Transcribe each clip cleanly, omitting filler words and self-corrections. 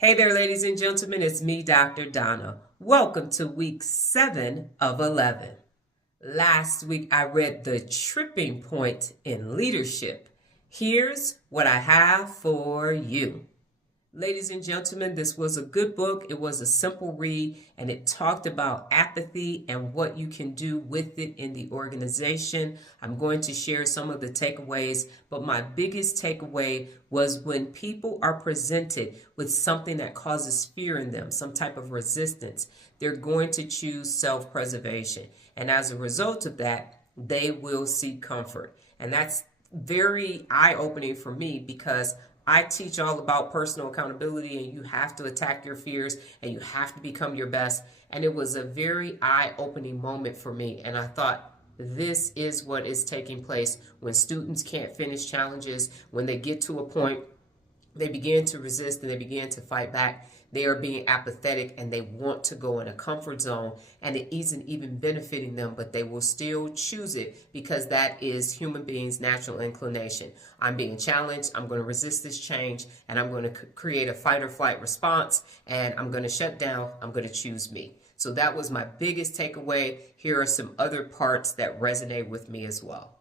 Hey there, ladies and gentlemen, it's me, Dr. Donna. Welcome to week 7 of 11. Last week, I read The Tripping Point in Leadership. Here's what I have for you. Ladies and gentlemen, this was a good book. It was a simple read, and it talked about apathy and what you can do with it in the organization. I'm going to share some of the takeaways, but my biggest takeaway was when people are presented with something that causes fear in them, some type of resistance, they're going to choose self-preservation. And as a result of that, they will seek comfort. And that's very eye-opening for me because I teach all about personal accountability, and you have to attack your fears and you have to become your best. And it was a very eye-opening moment for me. And I thought, this is what is taking place when students can't finish challenges, when they get to a point, they begin to resist and they begin to fight back. They are being apathetic and they want to go in a comfort zone, and it isn't even benefiting them, but they will still choose it because that is human beings' natural inclination. I'm being challenged, I'm going to resist this change, and I'm going to create a fight or flight response, and I'm going to shut down, I'm going to choose me. So that was my biggest takeaway. Here are some other parts that resonate with me as well.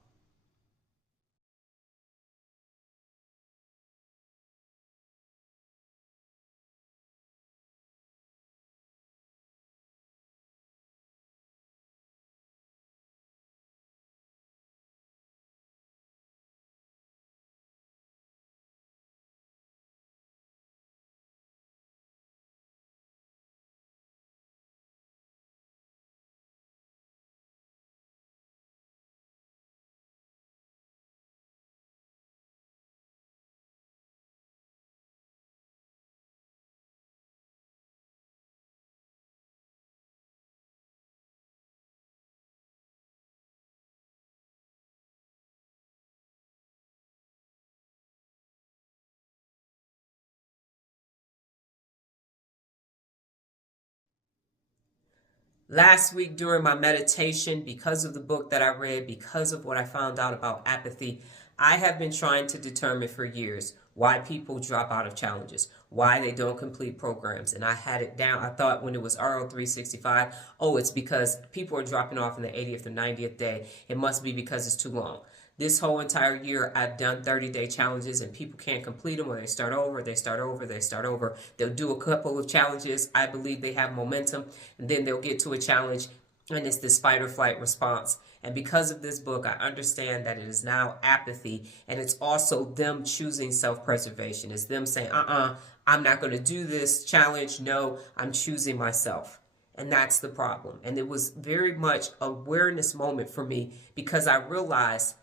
Last week during my meditation, because of the book that I read, because of what I found out about apathy, I have been trying to determine for years why people drop out of challenges, why they don't complete programs. And I had it down. I thought when it was RO365, oh, it's because people are dropping off in the 80th or 90th day. It must be because it's too long. This whole entire year, I've done 30-day challenges and people can't complete them, or they start over, they start over, they start over. They'll do a couple of challenges. I believe they have momentum, and then they'll get to a challenge, and it's this fight or flight response. And because of this book, I understand that it is now apathy, and it's also them choosing self-preservation. It's them saying, I'm not going to do this challenge. No, I'm choosing myself. And that's the problem. And it was very much an awareness moment for me because I realized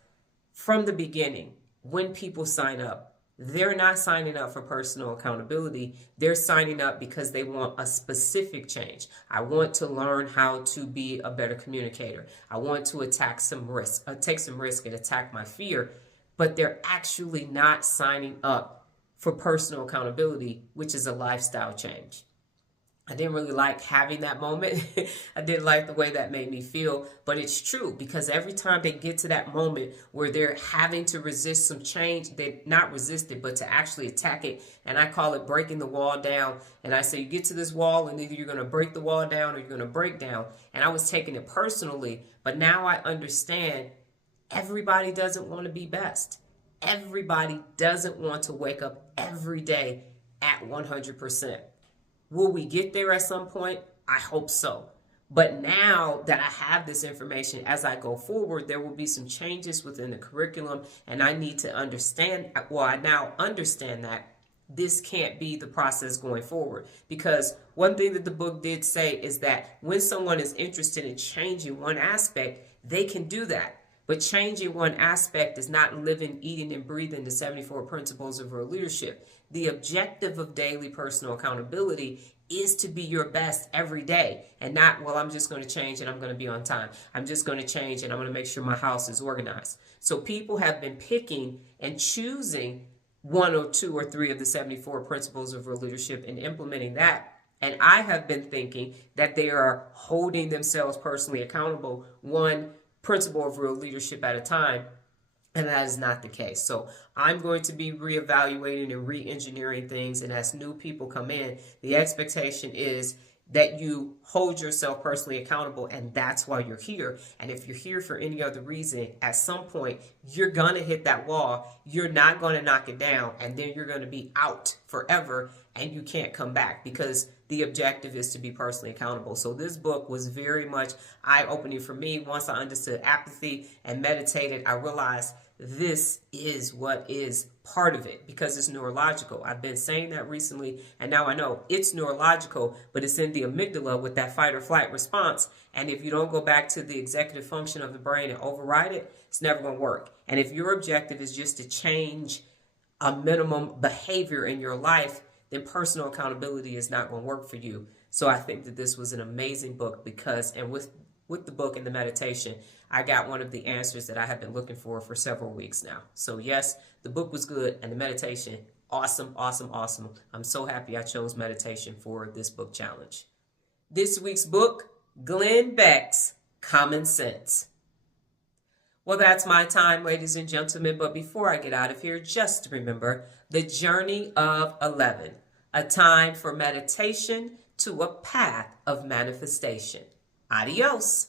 from the beginning, when people sign up, they're not signing up for personal accountability. They're signing up because they want a specific change. I want to learn how to be a better communicator. I want to take some risk and attack my fear. But they're actually not signing up for personal accountability, which is a lifestyle change. I didn't really like having that moment. I didn't like the way that made me feel, but it's true because every time they get to that moment where they're having to resist some change, they not resist it, but to actually attack it. And I call it breaking the wall down. And I say, you get to this wall and either you're going to break the wall down or you're going to break down. And I was taking it personally, but now I understand everybody doesn't want to be best. Everybody doesn't want to wake up every day at 100%. Will we get there at some point? I hope so. But now that I have this information, as I go forward, there will be some changes within the curriculum, and I need to understand, well, I now understand that this can't be the process going forward. Because one thing that the book did say is that when someone is interested in changing one aspect, they can do that. But changing one aspect is not living, eating, and breathing the 74 principles of real leadership. The objective of daily personal accountability is to be your best every day and not, well, I'm just going to change and I'm going to be on time. I'm just going to change and I'm going to make sure my house is organized. So people have been picking and choosing one or two or three of the 74 principles of real leadership and implementing that. And I have been thinking that they are holding themselves personally accountable one principle of real leadership at a time. And that is not the case. So I'm going to be reevaluating and re-engineering things. And as new people come in, the expectation is that you hold yourself personally accountable, and that's why you're here. And if you're here for any other reason, at some point you're gonna hit that wall. You're not gonna knock it down, and then you're gonna be out forever and you can't come back, because the objective is to be personally accountable. So this book was very much eye-opening for me. Once I understood apathy and meditated, I realized this is what is part of it, because it's neurological. I've been saying that recently, and now I know it's neurological, but it's in the amygdala with that fight or flight response. And if you don't go back to the executive function of the brain and override it, it's never going to work. And if your objective is just to change a minimum behavior in your life, then personal accountability is not going to work for you. So I think that this was an amazing book, because, and with the book and the meditation, I got one of the answers that I have been looking for several weeks now. So yes, the book was good, and the meditation, awesome, awesome, awesome. I'm so happy I chose meditation for this book challenge. This week's book, Glenn Beck's Common Sense. Well, that's my time, ladies and gentlemen. But before I get out of here, just remember the journey of 11, a time for meditation to a path of manifestation. Adios.